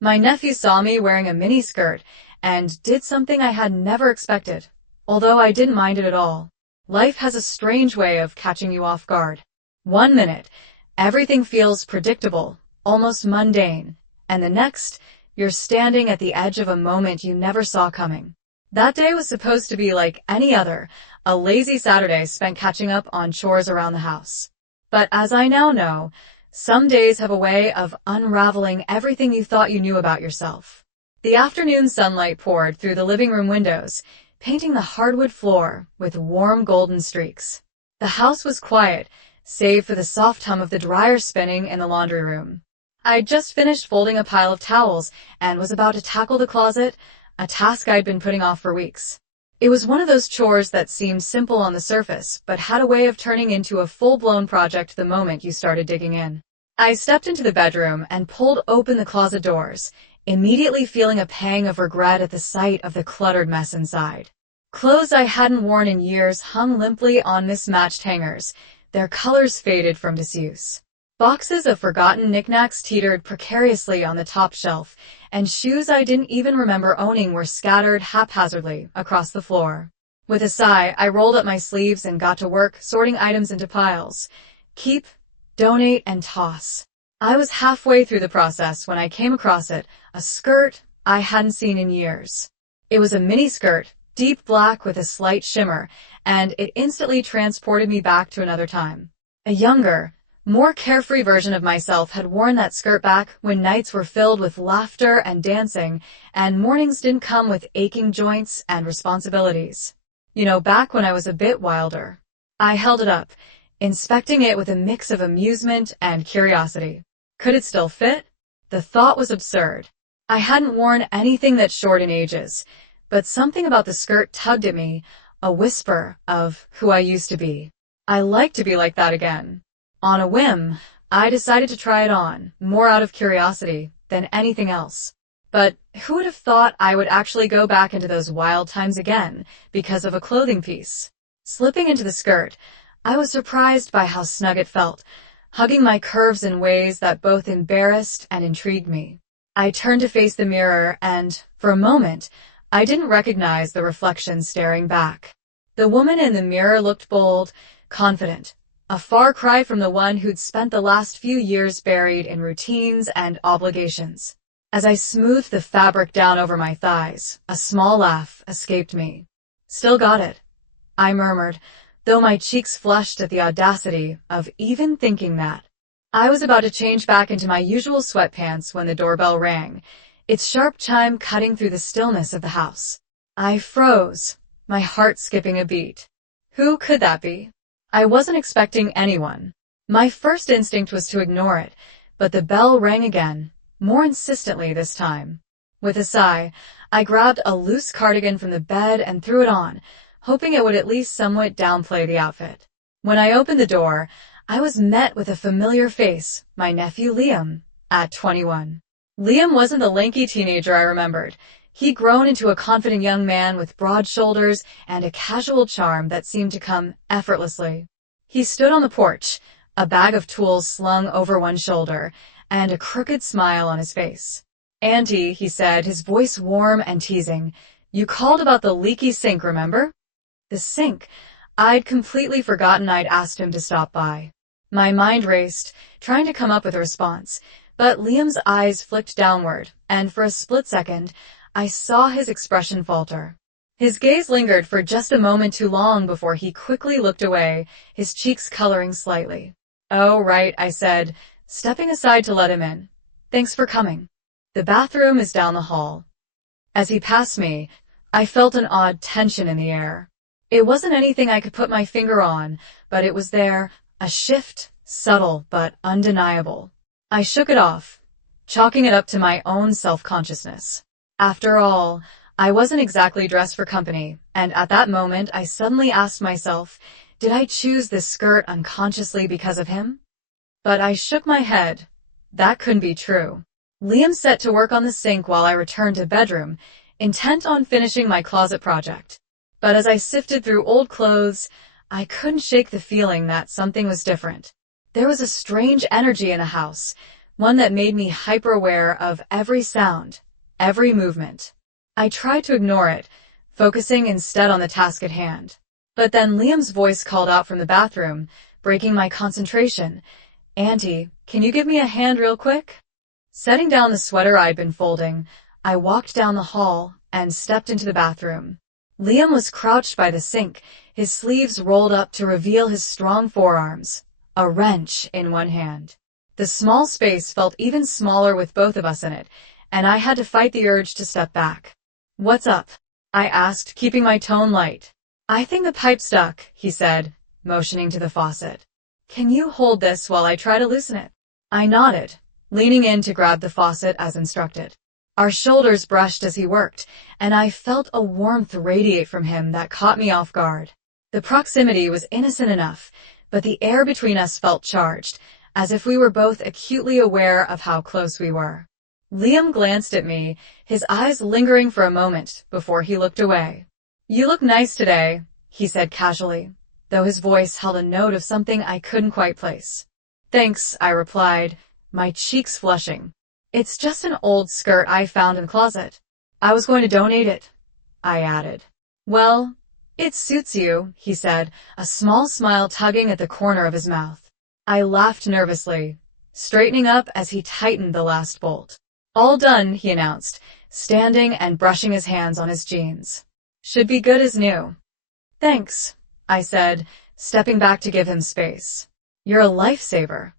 My nephew saw me wearing a mini skirt and did something I had never expected, although I didn't mind it at all. Life has a strange way of catching you off guard. One minute, everything feels predictable, almost mundane, and the next, you're standing at the edge of a moment you never saw coming. That day was supposed to be like any other, a lazy Saturday spent catching up on chores around the house. But as I now know, some days have a way of unraveling everything you thought you knew about yourself. The afternoon sunlight poured through the living room windows, painting the hardwood floor with warm golden streaks. The house was quiet, save for the soft hum of the dryer spinning in the laundry room. I'd just finished folding a pile of towels and was about to tackle the closet, a task I'd been putting off for weeks. It was one of those chores that seemed simple on the surface, but had a way of turning into a full-blown project the moment you started digging in. I stepped into the bedroom and pulled open the closet doors, immediately feeling a pang of regret at the sight of the cluttered mess inside. Clothes I hadn't worn in years hung limply on mismatched hangers, their colors faded from disuse. Boxes of forgotten knickknacks teetered precariously on the top shelf, and shoes I didn't even remember owning were scattered haphazardly across the floor. With a sigh, I rolled up my sleeves and got to work sorting items into piles. Keep, donate, and toss. I was halfway through the process when I came across it, a skirt I hadn't seen in years. It was a mini skirt, deep black with a slight shimmer, and it instantly transported me back to another time. A younger, more carefree version of myself had worn that skirt back when nights were filled with laughter and dancing, and mornings didn't come with aching joints and responsibilities. Back when I was a bit wilder. I held it up, inspecting it with a mix of amusement and curiosity. Could it still fit? The thought was absurd. I hadn't worn anything that short in ages, but something about the skirt tugged at me, a whisper of who I used to be. I like to be like that again. On a whim, I decided to try it on, more out of curiosity than anything else. But who would have thought I would actually go back into those wild times again because of a clothing piece? Slipping into the skirt, I was surprised by how snug it felt, hugging my curves in ways that both embarrassed and intrigued me. I turned to face the mirror and, for a moment, I didn't recognize the reflection staring back. The woman in the mirror looked bold, confident, a far cry from the one who'd spent the last few years buried in routines and obligations. As I smoothed the fabric down over my thighs, a small laugh escaped me. "Still got it," I murmured, though my cheeks flushed at the audacity of even thinking that. I was about to change back into my usual sweatpants when the doorbell rang, its sharp chime cutting through the stillness of the house. I froze, my heart skipping a beat. Who could that be? I wasn't expecting anyone. My first instinct was to ignore it, but the bell rang again, more insistently this time. With a sigh, I grabbed a loose cardigan from the bed and threw it on, hoping it would at least somewhat downplay the outfit. When I opened the door, I was met with a familiar face, my nephew Liam, at 21. Liam wasn't the lanky teenager I remembered. He'd grown into a confident young man with broad shoulders and a casual charm that seemed to come effortlessly. He stood on the porch, a bag of tools slung over one shoulder, and a crooked smile on his face. "Auntie," he said, his voice warm and teasing, "you called about the leaky sink, remember?" The sink. I'd completely forgotten I'd asked him to stop by. My mind raced, trying to come up with a response, but Liam's eyes flicked downward, and for a split second, I saw his expression falter. His gaze lingered for just a moment too long before he quickly looked away, his cheeks coloring slightly. "Oh, right," I said, stepping aside to let him in. "Thanks for coming. The bathroom is down the hall." As he passed me, I felt an odd tension in the air. It wasn't anything I could put my finger on, but it was there, a shift, subtle but undeniable. I shook it off, chalking it up to my own self-consciousness. After all, I wasn't exactly dressed for company, and at that moment I suddenly asked myself, did I choose this skirt unconsciously because of him? But I shook my head. That couldn't be true. Liam set to work on the sink while I returned to bedroom, intent on finishing my closet project. But as I sifted through old clothes, I couldn't shake the feeling that something was different. There was a strange energy in the house, one that made me hyper-aware of every sound, every movement. I tried to ignore it, focusing instead on the task at hand. But then Liam's voice called out from the bathroom, breaking my concentration. "Auntie, can you give me a hand real quick?" Setting down the sweater I'd been folding, I walked down the hall and stepped into the bathroom. Liam was crouched by the sink, his sleeves rolled up to reveal his strong forearms, a wrench in one hand. The small space felt even smaller with both of us in it, and I had to fight the urge to step back. "What's up?" I asked, keeping my tone light. "I think the pipe stuck," he said, motioning to the faucet. "Can you hold this while I try to loosen it?" I nodded, leaning in to grab the faucet as instructed. Our shoulders brushed as he worked, and I felt a warmth radiate from him that caught me off guard. The proximity was innocent enough, but the air between us felt charged, as if we were both acutely aware of how close we were. Liam glanced at me, his eyes lingering for a moment before he looked away. "You look nice today," he said casually, though his voice held a note of something I couldn't quite place. "Thanks," I replied, my cheeks flushing. "It's just an old skirt I found in the closet. I was going to donate it," I added. "Well, it suits you," he said, a small smile tugging at the corner of his mouth. I laughed nervously, straightening up as he tightened the last bolt. "All done," he announced, standing and brushing his hands on his jeans. "Should be good as new." "Thanks," I said, stepping back to give him space. "You're a lifesaver."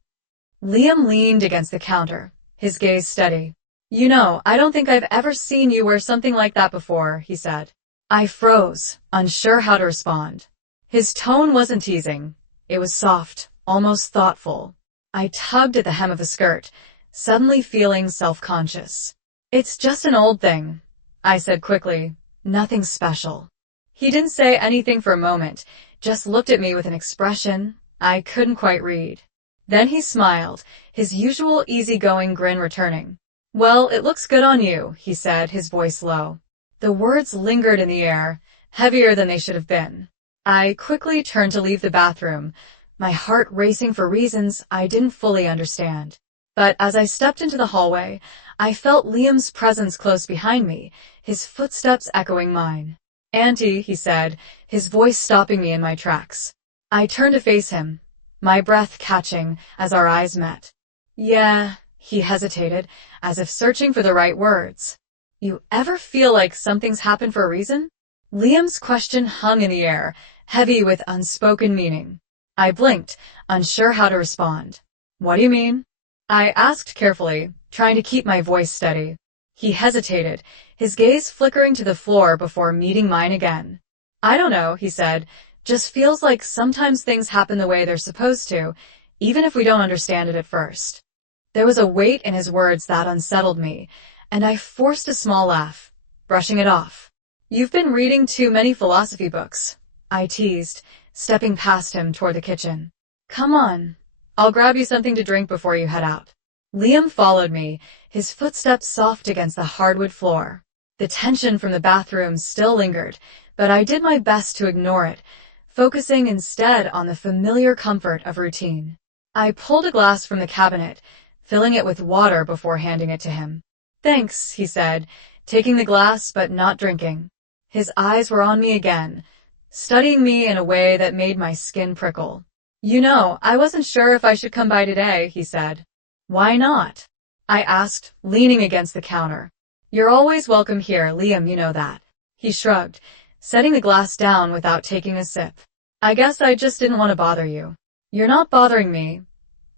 Liam leaned against the counter, his gaze steady. "You know, I don't think I've ever seen you wear something like that before," he said. I froze, unsure how to respond. His tone wasn't teasing. It was soft, almost thoughtful. I tugged at the hem of the skirt, suddenly feeling self-conscious. "It's just an old thing," I said quickly. "Nothing special." He didn't say anything for a moment, just looked at me with an expression I couldn't quite read. Then he smiled, his usual easygoing grin returning. "Well, it looks good on you," he said, his voice low. The words lingered in the air, heavier than they should have been. I quickly turned to leave the bathroom, my heart racing for reasons I didn't fully understand. But as I stepped into the hallway, I felt Liam's presence close behind me, his footsteps echoing mine. "Auntie," he said, his voice stopping me in my tracks. I turned to face him, my breath catching as our eyes met. "Yeah," he hesitated, as if searching for the right words. "You ever feel like something's happened for a reason?" Liam's question hung in the air, heavy with unspoken meaning. I blinked, unsure how to respond. "What do you mean?" I asked carefully, trying to keep my voice steady. He hesitated, his gaze flickering to the floor before meeting mine again. "I don't know," he said. "Just feels like sometimes things happen the way they're supposed to, even if we don't understand it at first." There was a weight in his words that unsettled me, and I forced a small laugh, brushing it off. "You've been reading too many philosophy books," I teased, stepping past him toward the kitchen. "Come on. I'll grab you something to drink before you head out." Liam followed me, his footsteps soft against the hardwood floor. The tension from the bathroom still lingered, but I did my best to ignore it, focusing instead on the familiar comfort of routine. I pulled a glass from the cabinet, filling it with water before handing it to him. "Thanks," he said, taking the glass but not drinking. His eyes were on me again, studying me in a way that made my skin prickle. "You know, I wasn't sure if I should come by today," he said. "Why not?" I asked, leaning against the counter. "You're always welcome here, Liam, you know that." He shrugged, setting the glass down without taking a sip. "I guess I just didn't want to bother you." "You're not bothering me,"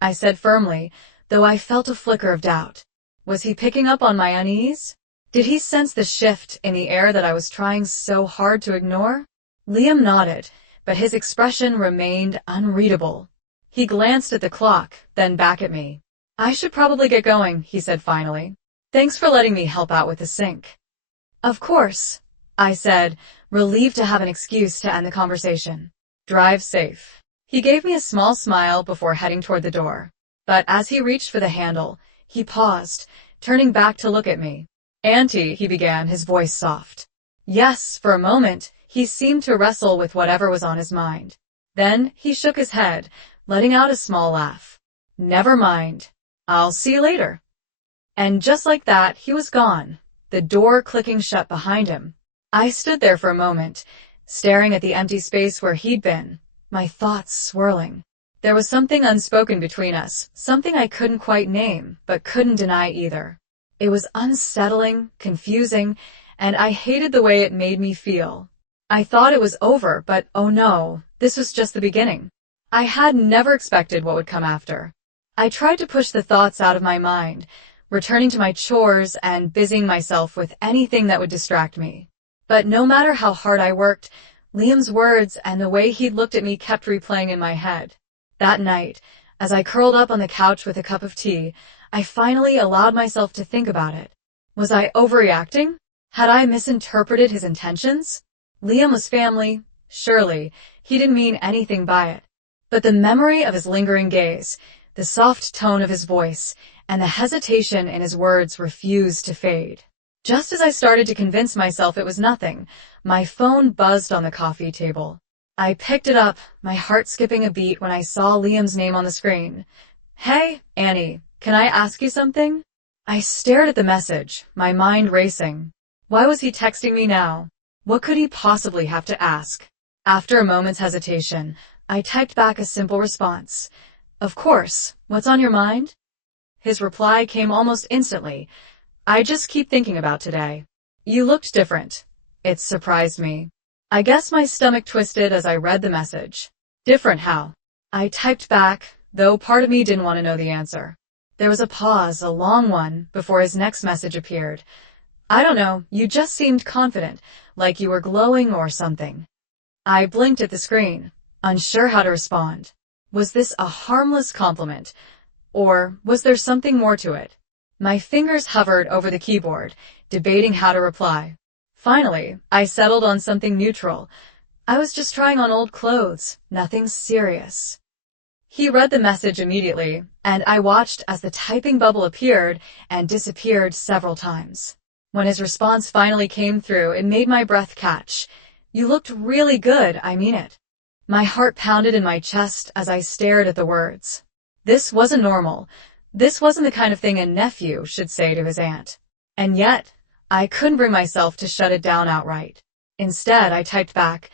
I said firmly, though I felt a flicker of doubt. Was he picking up on my unease? Did he sense the shift in the air that I was trying so hard to ignore? Liam nodded, but his expression remained unreadable. He glanced at the clock, then back at me. "I should probably get going," he said finally. "Thanks for letting me help out with the sink." "Of course," I said, relieved to have an excuse to end the conversation. "Drive safe." He gave me a small smile before heading toward the door. But as he reached for the handle, he paused, turning back to look at me. "Auntie," he began, his voice soft. Yes, for a moment, he seemed to wrestle with whatever was on his mind. Then he shook his head, letting out a small laugh. "Never mind." I'll see you later. And just like that, he was gone, the door clicking shut behind him. I stood there for a moment, staring at the empty space where he'd been, my thoughts swirling. There was something unspoken between us, something I couldn't quite name, but couldn't deny either. It was unsettling, confusing, and I hated the way it made me feel. I thought it was over, but oh no, this was just the beginning. I had never expected what would come after. I tried to push the thoughts out of my mind, returning to my chores and busying myself with anything that would distract me. But no matter how hard I worked, Liam's words and the way he'd looked at me kept replaying in my head. That night, as I curled up on the couch with a cup of tea, I finally allowed myself to think about it. Was I overreacting? Had I misinterpreted his intentions? Liam was family, surely. He didn't mean anything by it. But the memory of his lingering gaze, the soft tone of his voice, and the hesitation in his words refused to fade. Just as I started to convince myself it was nothing, my phone buzzed on the coffee table. I picked it up, my heart skipping a beat when I saw Liam's name on the screen. "Hey, Annie, can I ask you something?" I stared at the message, my mind racing. Why was he texting me now? What could he possibly have to ask? After a moment's hesitation, I typed back a simple response. "Of course, what's on your mind?" His reply came almost instantly. "I just keep thinking about today. You looked different." It surprised me. I guess my stomach twisted as I read the message. "Different how?" I typed back, though part of me didn't want to know the answer. There was a pause, a long one, before his next message appeared. "I don't know, you just seemed confident, like you were glowing or something." I blinked at the screen, unsure how to respond. Was this a harmless compliment? Or was there something more to it? My fingers hovered over the keyboard, debating how to reply. Finally, I settled on something neutral. I was just trying on old clothes, nothing serious. He read the message immediately, and I watched as the typing bubble appeared and disappeared several times. When his response finally came through, it made my breath catch. "You looked really good, I mean it." My heart pounded in my chest as I stared at the words. This wasn't normal. This wasn't the kind of thing a nephew should say to his aunt. And yet, I couldn't bring myself to shut it down outright. Instead, I typed back,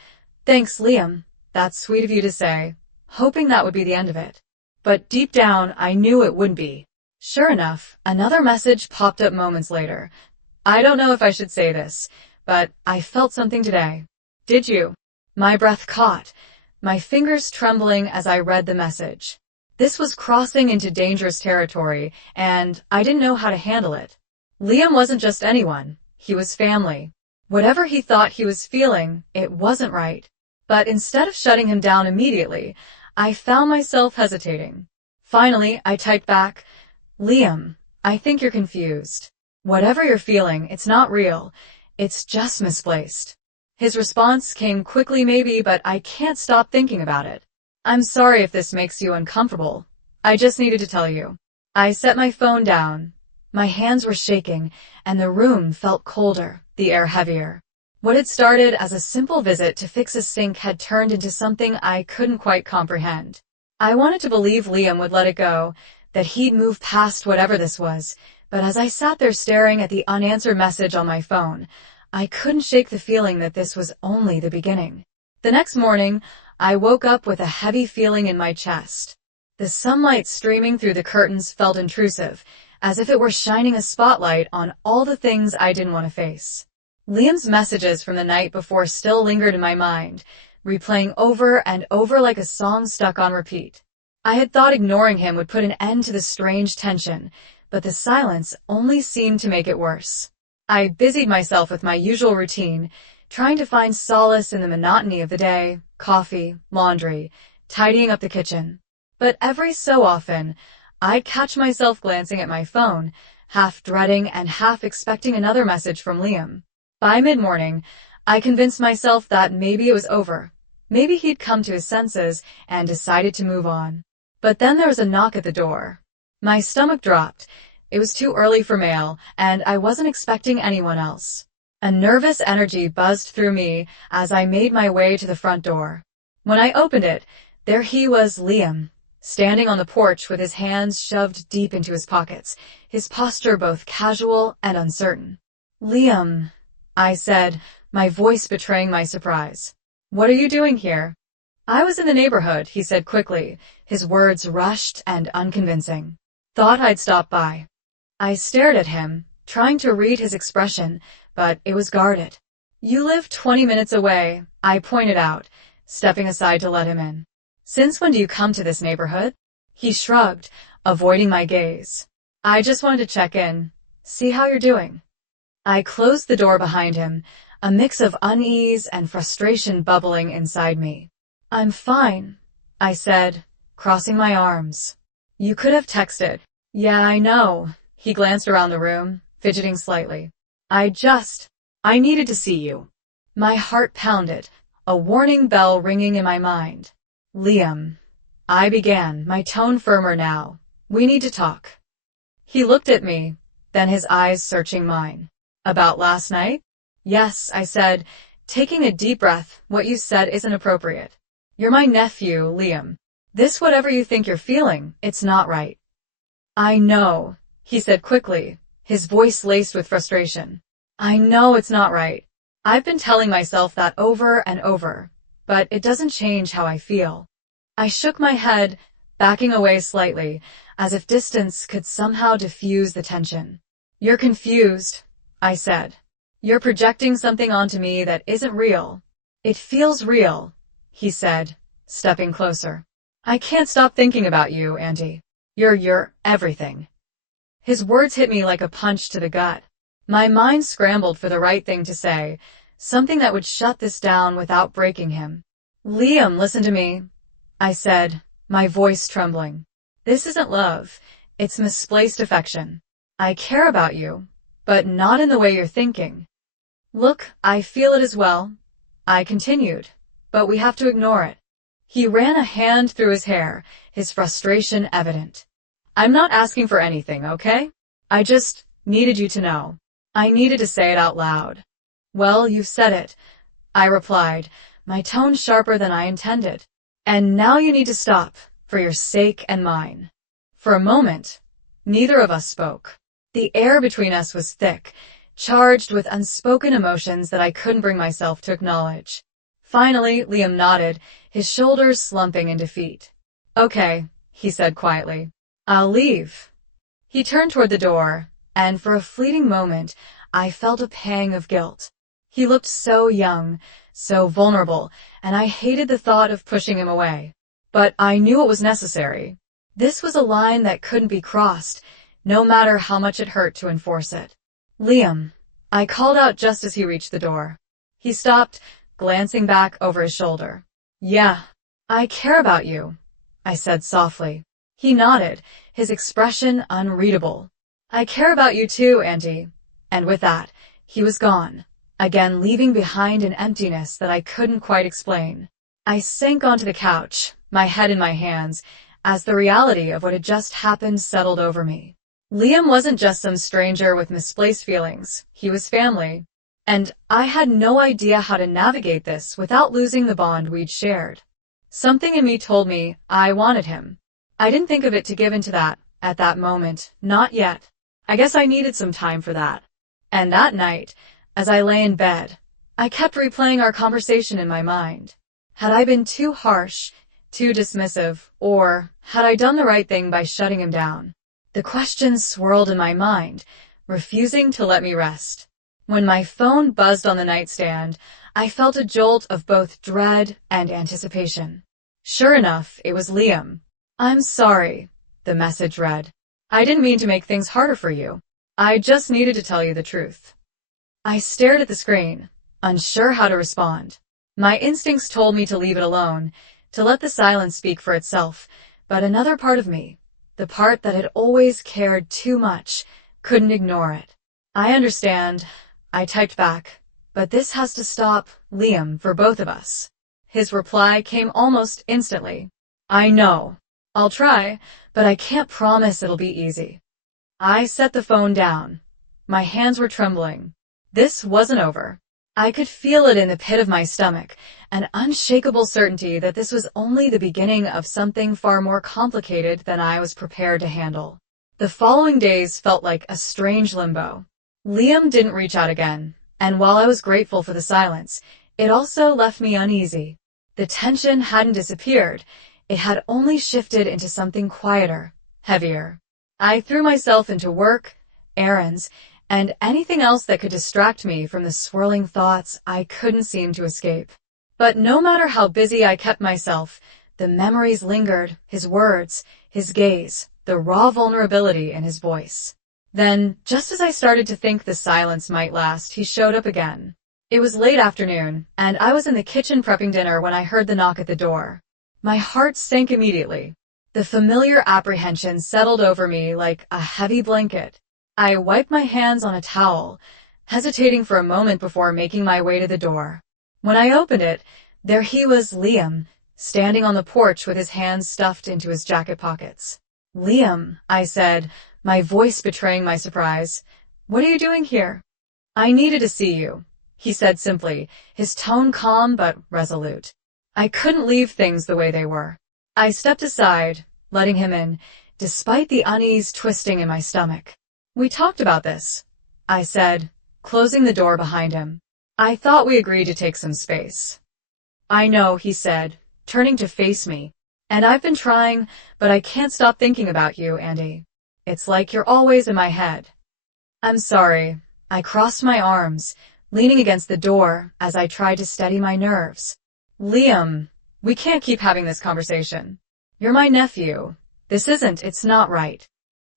"Thanks, Liam. That's sweet of you to say," hoping that would be the end of it. But deep down, I knew it wouldn't be. Sure enough, another message popped up moments later. "I don't know if I should say this, but I felt something today." "Did you?" My breath caught, my fingers trembling as I read the message. This was crossing into dangerous territory, and I didn't know how to handle it. Liam wasn't just anyone. He was family. Whatever he thought he was feeling, it wasn't right. But instead of shutting him down immediately, I found myself hesitating. Finally, I typed back, "Liam, I think you're confused. Whatever you're feeling, it's not real. It's just misplaced." His response came quickly maybe, but I can't stop thinking about it. "I'm sorry if this makes you uncomfortable. I just needed to tell you." I set my phone down. My hands were shaking, and the room felt colder, the air heavier. What had started as a simple visit to fix a sink had turned into something I couldn't quite comprehend. I wanted to believe Liam would let it go, that he'd move past whatever this was, but as I sat there staring at the unanswered message on my phone, I couldn't shake the feeling that this was only the beginning. The next morning, I woke up with a heavy feeling in my chest. The sunlight streaming through the curtains felt intrusive, as if it were shining a spotlight on all the things I didn't want to face. Liam's messages from the night before still lingered in my mind, replaying over and over like a song stuck on repeat. I had thought ignoring him would put an end to the strange tension, but the silence only seemed to make it worse. I busied myself with my usual routine, trying to find solace in the monotony of the day, coffee, laundry, tidying up the kitchen. But every so often, I'd catch myself glancing at my phone, half dreading and half expecting another message from Liam. By mid-morning, I convinced myself that maybe it was over. Maybe he'd come to his senses and decided to move on. But then there was a knock at the door. My stomach dropped. It was too early for mail, and I wasn't expecting anyone else. A nervous energy buzzed through me as I made my way to the front door. When I opened it, there he was, Liam, standing on the porch with his hands shoved deep into his pockets, his posture both casual and uncertain. "Liam," I said, my voice betraying my surprise. "What are you doing here?" "I was in the neighborhood," he said quickly, his words rushed and unconvincing. "Thought I'd stop by." I stared at him, trying to read his expression, but it was guarded. "You live 20 minutes away," I pointed out, stepping aside to let him in. "Since when do you come to this neighborhood?" He shrugged, avoiding my gaze. "I just wanted to check in, see how you're doing." I closed the door behind him, a mix of unease and frustration bubbling inside me. "I'm fine," I said, crossing my arms. "You could have texted." "Yeah, I know." He glanced around the room, fidgeting slightly. I needed to see you." My heart pounded, a warning bell ringing in my mind. "Liam," I began, my tone firmer now. "We need to talk." He looked at me, then his eyes searching mine. "About last night?" "Yes," I said, taking a deep breath. "What you said isn't appropriate. You're my nephew, Liam. This whatever you think you're feeling, it's not right." "I know," he said quickly, his voice laced with frustration. "I know it's not right. I've been telling myself that over and over, but it doesn't change how I feel." I shook my head, backing away slightly, as if distance could somehow diffuse the tension. "You're confused," I said. "You're projecting something onto me that isn't real." "It feels real," he said, stepping closer. "I can't stop thinking about you, Auntie. You're everything." His words hit me like a punch to the gut. My mind scrambled for the right thing to say, something that would shut this down without breaking him. "Liam, listen to me," I said, my voice trembling. "This isn't love. It's misplaced affection. I care about you, but not in the way you're thinking." "Look, I feel it as well," I continued, "but we have to ignore it." He ran a hand through his hair, his frustration evident. "I'm not asking for anything, okay? I just needed you to know." I needed to say it out loud. "Well, you've said it," I replied, my tone sharper than I intended. "And now you need to stop, for your sake and mine." For a moment, neither of us spoke. The air between us was thick, charged with unspoken emotions that I couldn't bring myself to acknowledge. Finally, Liam nodded, his shoulders slumping in defeat. "Okay," he said quietly. "I'll leave." He turned toward the door, and for a fleeting moment, I felt a pang of guilt. He looked so young, so vulnerable, and I hated the thought of pushing him away. But I knew it was necessary. This was a line that couldn't be crossed, no matter how much it hurt to enforce it. "Liam," I called out just as he reached the door. He stopped, glancing back over his shoulder. "Yeah, I care about you," I said softly. He nodded, his expression unreadable. "I care about you too, Auntie." And with that, he was gone, again leaving behind an emptiness that I couldn't quite explain. I sank onto the couch, my head in my hands, as the reality of what had just happened settled over me. Liam wasn't just some stranger with misplaced feelings, he was family. And I had no idea how to navigate this without losing the bond we'd shared. Something in me told me I wanted him. I didn't think of it to give into that, at that moment, not yet. I guess I needed some time for that. And that night, as I lay in bed, I kept replaying our conversation in my mind. Had I been too harsh, too dismissive, or had I done the right thing by shutting him down? The questions swirled in my mind, refusing to let me rest. When my phone buzzed on the nightstand, I felt a jolt of both dread and anticipation. Sure enough, it was Liam. "I'm sorry," the message read. "I didn't mean to make things harder for you. I just needed to tell you the truth." I stared at the screen, unsure how to respond. My instincts told me to leave it alone, to let the silence speak for itself, but another part of me, the part that had always cared too much, couldn't ignore it. "I understand," I typed back, "but this has to stop, Liam, for both of us." His reply came almost instantly. "I know. I'll try, but I can't promise it'll be easy." I set the phone down. My hands were trembling. This wasn't over. I could feel it in the pit of my stomach, an unshakable certainty that this was only the beginning of something far more complicated than I was prepared to handle. The following days felt like a strange limbo. Liam didn't reach out again, and while I was grateful for the silence, it also left me uneasy. The tension hadn't disappeared. It had only shifted into something quieter, heavier. I threw myself into work, errands, and anything else that could distract me from the swirling thoughts I couldn't seem to escape. But no matter how busy I kept myself, the memories lingered, his words, his gaze, the raw vulnerability in his voice. Then, just as I started to think the silence might last, he showed up again. It was late afternoon, and I was in the kitchen prepping dinner when I heard the knock at the door. My heart sank immediately. The familiar apprehension settled over me like a heavy blanket. I wiped my hands on a towel, hesitating for a moment before making my way to the door. When I opened it, there he was, Liam, standing on the porch with his hands stuffed into his jacket pockets. "Liam," I said, my voice betraying my surprise. "What are you doing here?" "I needed to see you," he said simply, his tone calm but resolute. I couldn't leave things the way they were. I stepped aside, letting him in, despite the unease twisting in my stomach. "We talked about this," I said, closing the door behind him. "I thought we agreed to take some space." "I know," he said, turning to face me. "And I've been trying, but I can't stop thinking about you, Andy. It's like you're always in my head." "I'm sorry." I crossed my arms, leaning against the door as I tried to steady my nerves. "Liam, we can't keep having this conversation. You're my nephew. It's not right."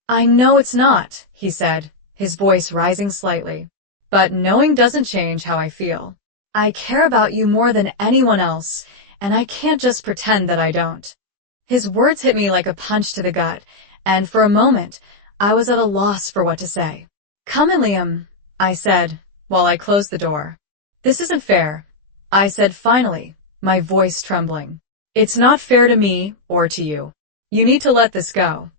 "I know it's not," he said, his voice rising slightly. "But knowing doesn't change how I feel. I care about you more than anyone else, and I can't just pretend that I don't." His words hit me like a punch to the gut, and for a moment, I was at a loss for what to say. "Come in, Liam," I said, while I closed the door. "This isn't fair," I said finally, my voice trembling. "It's not fair to me or to you. You need to let this go."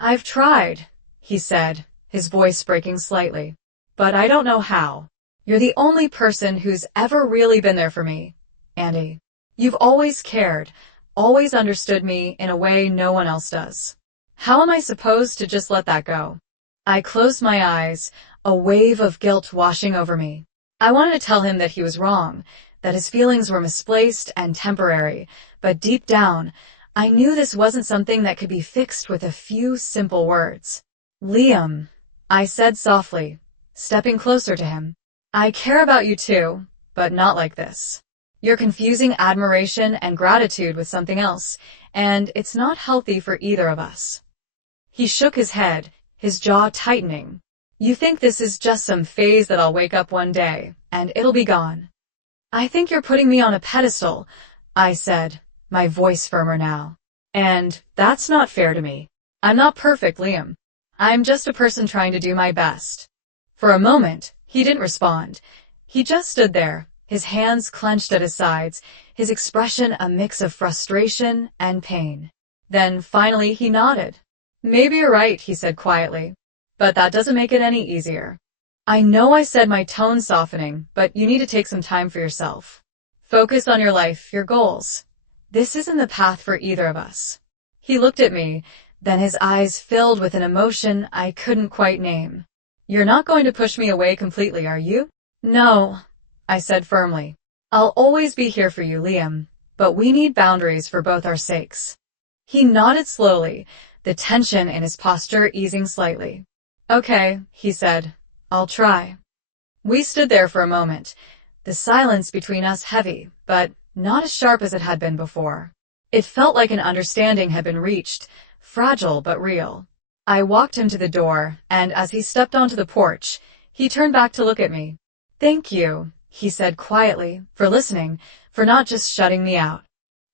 "I've tried," he said, his voice breaking slightly, "but I don't know how. You're the only person who's ever really been there for me, Andy. You've always cared, always understood me in a way no one else does. How am I supposed to just let that go?" I closed my eyes, a wave of guilt washing over me. I wanted to tell him that he was wrong, that his feelings were misplaced and temporary, but deep down, I knew this wasn't something that could be fixed with a few simple words. "Liam," I said softly, stepping closer to him. "I care about you too, but not like this. You're confusing admiration and gratitude with something else, and it's not healthy for either of us." He shook his head, his jaw tightening. "You think this is just some phase that I'll wake up one day, and it'll be gone." "I think you're putting me on a pedestal," I said, my voice firmer now. "And that's not fair to me. I'm not perfect, Liam. I'm just a person trying to do my best." For a moment, he didn't respond. He just stood there, his hands clenched at his sides, his expression a mix of frustration and pain. Then finally he nodded. "Maybe you're right," he said quietly, "but that doesn't make it any easier. I know," I said, my tone softening, "but you need to take some time for yourself. Focus on your life, your goals. This isn't the path for either of us." He looked at me, then his eyes filled with an emotion I couldn't quite name. "You're not going to push me away completely, are you?" "No," I said firmly. "I'll always be here for you, Liam, but we need boundaries for both our sakes." He nodded slowly, the tension in his posture easing slightly. "Okay," he said, "I'll try." We stood there for a moment, the silence between us heavy, but not as sharp as it had been before. It felt like an understanding had been reached, fragile but real. I walked him to the door, and as he stepped onto the porch, he turned back to look at me. "Thank you," he said quietly, "for listening, for not just shutting me out."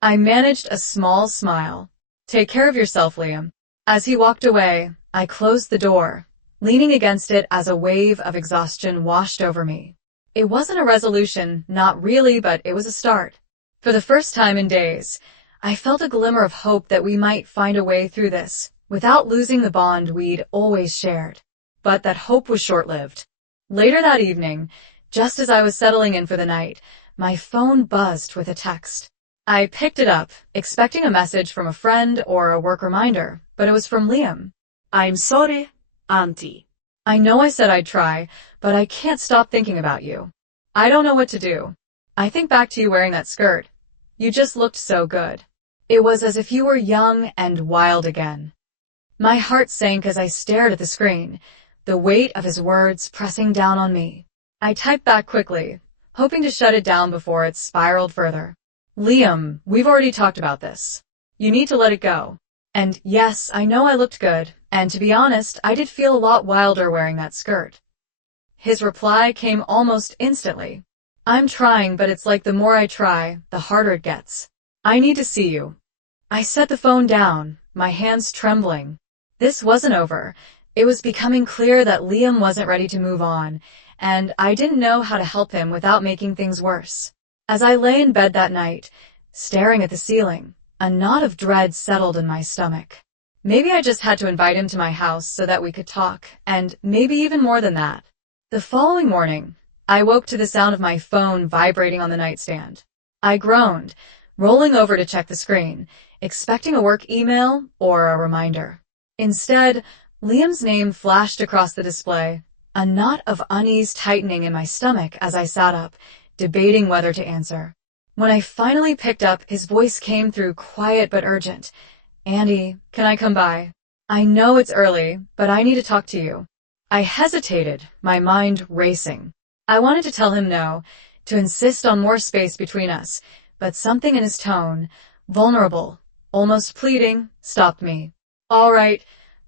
I managed a small smile. "Take care of yourself, Liam." As he walked away, I closed the door, leaning against it as a wave of exhaustion washed over me. It wasn't a resolution, not really, but it was a start. For the first time in days, I felt a glimmer of hope that we might find a way through this, without losing the bond we'd always shared. But that hope was short-lived. Later that evening, Just as I was settling in for the night, my phone buzzed with a text. I picked it up, expecting a message from a friend or a work reminder, but it was from Liam. I'm sorry, Auntie. I know I said I'd try, but I can't stop thinking about you. I don't know what to do. I think back to you wearing that skirt. You just looked so good. It was as if you were young and wild again. My heart sank as I stared at the screen, the weight of his words pressing down on me. I typed back quickly, hoping to shut it down before it spiraled further. Liam, we've already talked about this. You need to let it go. And yes, I know I looked good, and to be honest, I did feel a lot wilder wearing that skirt. His reply came almost instantly. I'm trying, but it's like the more I try, the harder it gets. I need to see you. I set the phone down, my hands trembling. This wasn't over. It was becoming clear that Liam wasn't ready to move on, and I didn't know how to help him without making things worse. As I lay in bed that night, staring at the ceiling, a knot of dread settled in my stomach. Maybe I just had to invite him to my house so that we could talk, and maybe even more than that. The following morning, I woke to the sound of my phone vibrating on the nightstand. I groaned, rolling over to check the screen, expecting a work email or a reminder. Instead, Liam's name flashed across the display, a knot of unease tightening in my stomach as I sat up, debating whether to answer. When I finally picked up, his voice came through quiet but urgent. Andy, can I come by? I know it's early, but I need to talk to you. I hesitated, my mind racing. I wanted to tell him no, to insist on more space between us, but something in his tone, vulnerable, almost pleading, stopped me. All right,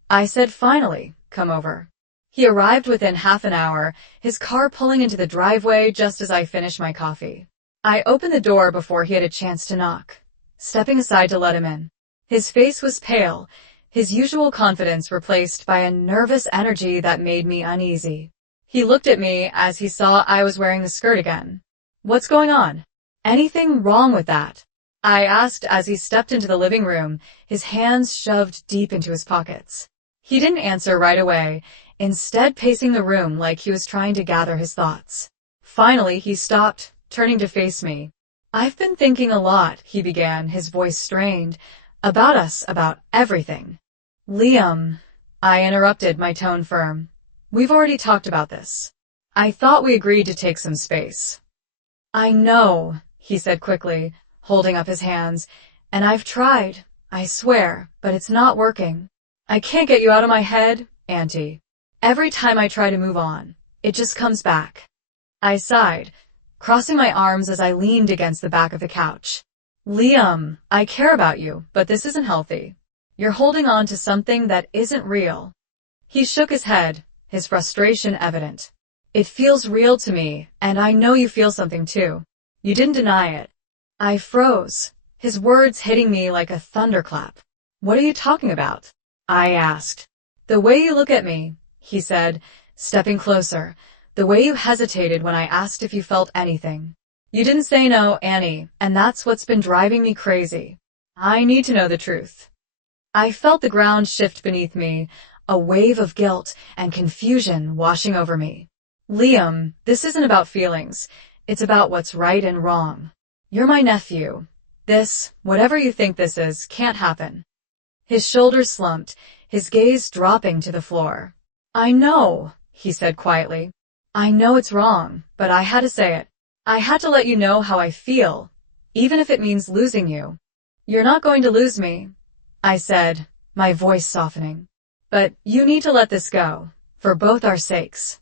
I said finally, come over. He arrived within half an hour, his car pulling into the driveway just as I finished my coffee. I opened the door before he had a chance to knock, stepping aside to let him in. His face was pale, his usual confidence replaced by a nervous energy that made me uneasy. He looked at me as he saw I was wearing the skirt again. What's going on? Anything wrong with that? I asked as he stepped into the living room, his hands shoved deep into his pockets. He didn't answer right away, instead pacing the room like he was trying to gather his thoughts. Finally, he stopped, turning to face me. I've been thinking a lot, he began, his voice strained. About us, about everything. Liam, I interrupted, my tone firm. We've already talked about this. I thought we agreed to take some space. I know, he said quickly, holding up his hands, and I've tried, I swear, but it's not working. I can't get you out of my head, Auntie. Every time I try to move on, it just comes back. I sighed, crossing my arms as I leaned against the back of the couch. Liam, I care about you, but this isn't healthy. You're holding on to something that isn't real. He shook his head, his frustration evident. It feels real to me, and I know you feel something too. You didn't deny it. I froze, his words hitting me like a thunderclap. What are you talking about? I asked. The way you look at me, he said, stepping closer, the way you hesitated when I asked if you felt anything. You didn't say no, Annie, and that's what's been driving me crazy. I need to know the truth. I felt the ground shift beneath me, a wave of guilt and confusion washing over me. Liam, this isn't about feelings. It's about what's right and wrong. You're my nephew. This, whatever you think this is, can't happen. His shoulders slumped, his gaze dropping to the floor. I know, he said quietly. I know it's wrong, but I had to say it. I had to let you know how I feel, even if it means losing you. You're not going to lose me, I said, my voice softening. But you need to let this go, for both our sakes.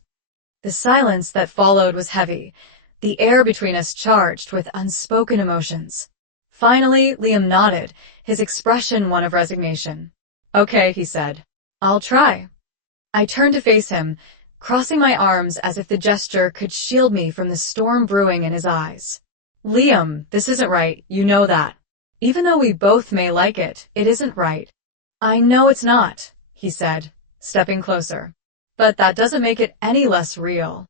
The silence that followed was heavy, the air between us charged with unspoken emotions. Finally, Liam nodded, his expression one of resignation. Okay, he said. I'll try. I turned to face him, crossing my arms as if the gesture could shield me from the storm brewing in his eyes. Liam, this isn't right, you know that. Even though we both may like it, it isn't right. I know it's not, he said, stepping closer. But that doesn't make it any less real.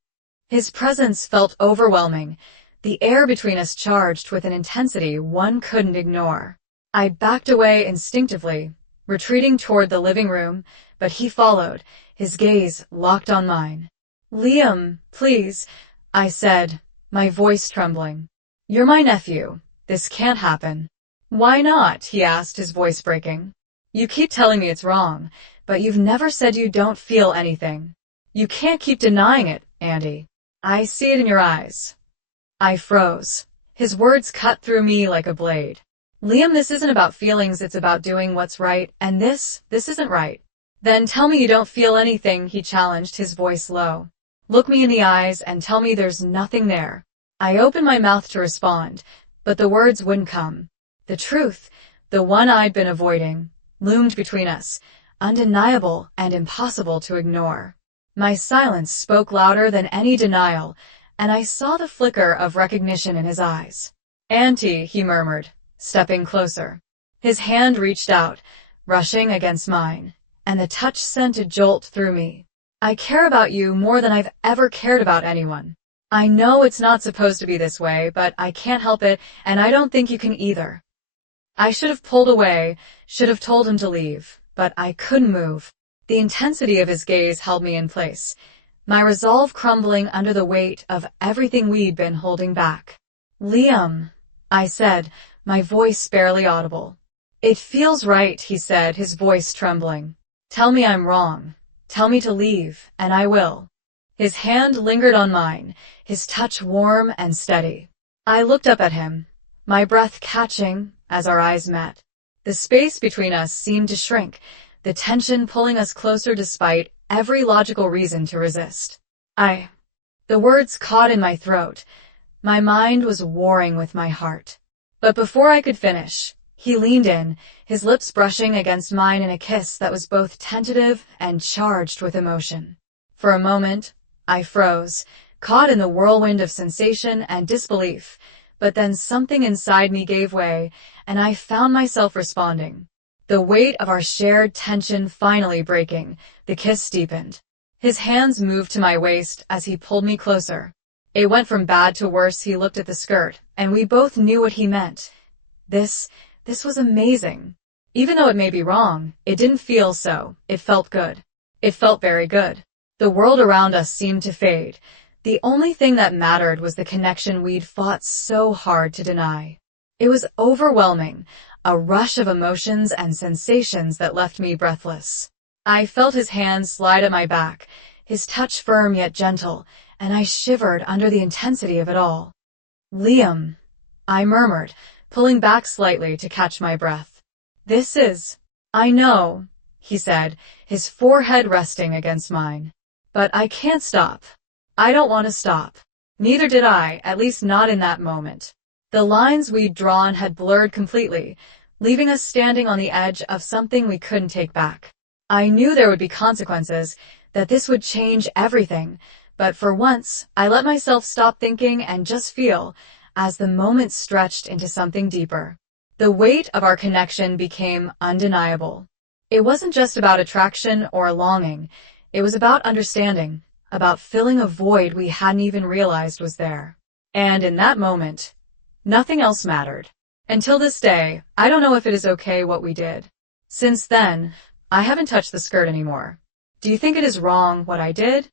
His presence felt overwhelming, the air between us charged with an intensity one couldn't ignore. I backed away instinctively, retreating toward the living room, but he followed, his gaze locked on mine. Liam, please, I said, my voice trembling. You're my nephew. This can't happen. Why not? He asked, his voice breaking. You keep telling me it's wrong, but you've never said you don't feel anything. You can't keep denying it, Andy. I see it in your eyes. I froze. His words cut through me like a blade. Liam, this isn't about feelings, it's about doing what's right, and this isn't right. Then tell me you don't feel anything, he challenged, his voice low. Look me in the eyes and tell me there's nothing there. I opened my mouth to respond, but the words wouldn't come. The truth, the one I'd been avoiding, loomed between us, undeniable and impossible to ignore. My silence spoke louder than any denial, and I saw the flicker of recognition in his eyes. Auntie, he murmured, stepping closer. His hand reached out, brushing against mine, and the touch sent a jolt through me. I care about you more than I've ever cared about anyone. I know it's not supposed to be this way, but I can't help it, and I don't think you can either. I should have pulled away, should have told him to leave, but I couldn't move. The intensity of his gaze held me in place, my resolve crumbling under the weight of everything we'd been holding back. Liam, I said, my voice barely audible. It feels right, he said, his voice trembling. Tell me I'm wrong. Tell me to leave, and I will. His hand lingered on mine, his touch warm and steady. I looked up at him, my breath catching as our eyes met. The space between us seemed to shrink, the tension pulling us closer despite every logical reason to resist. The words caught in my throat. My mind was warring with my heart. But before I could finish, he leaned in, his lips brushing against mine in a kiss that was both tentative and charged with emotion. For a moment, I froze, caught in the whirlwind of sensation and disbelief, but then something inside me gave way, and I found myself responding. The weight of our shared tension finally breaking, the kiss deepened. His hands moved to my waist as he pulled me closer. It went from bad to worse. He looked at the skirt, and we both knew what he meant. This was amazing. Even though it may be wrong, it didn't feel so. It felt good. It felt very good. The world around us seemed to fade. The only thing that mattered was the connection we'd fought so hard to deny. It was overwhelming, a rush of emotions and sensations that left me breathless. I felt his hand slide at my back, his touch firm yet gentle, and I shivered under the intensity of it all. Liam, I murmured, pulling back slightly to catch my breath. I know, he said, his forehead resting against mine. But I can't stop. I don't want to stop. Neither did I, at least not in that moment. The lines we'd drawn had blurred completely, leaving us standing on the edge of something we couldn't take back. I knew there would be consequences, that this would change everything, but for once, I let myself stop thinking and just feel, as the moment stretched into something deeper. The weight of our connection became undeniable. It wasn't just about attraction or longing, it was about understanding, about filling a void we hadn't even realized was there. And in that moment, nothing else mattered. Until this day, I don't know if it is okay what we did. Since then, I haven't touched the skirt anymore. Do you think it is wrong what I did?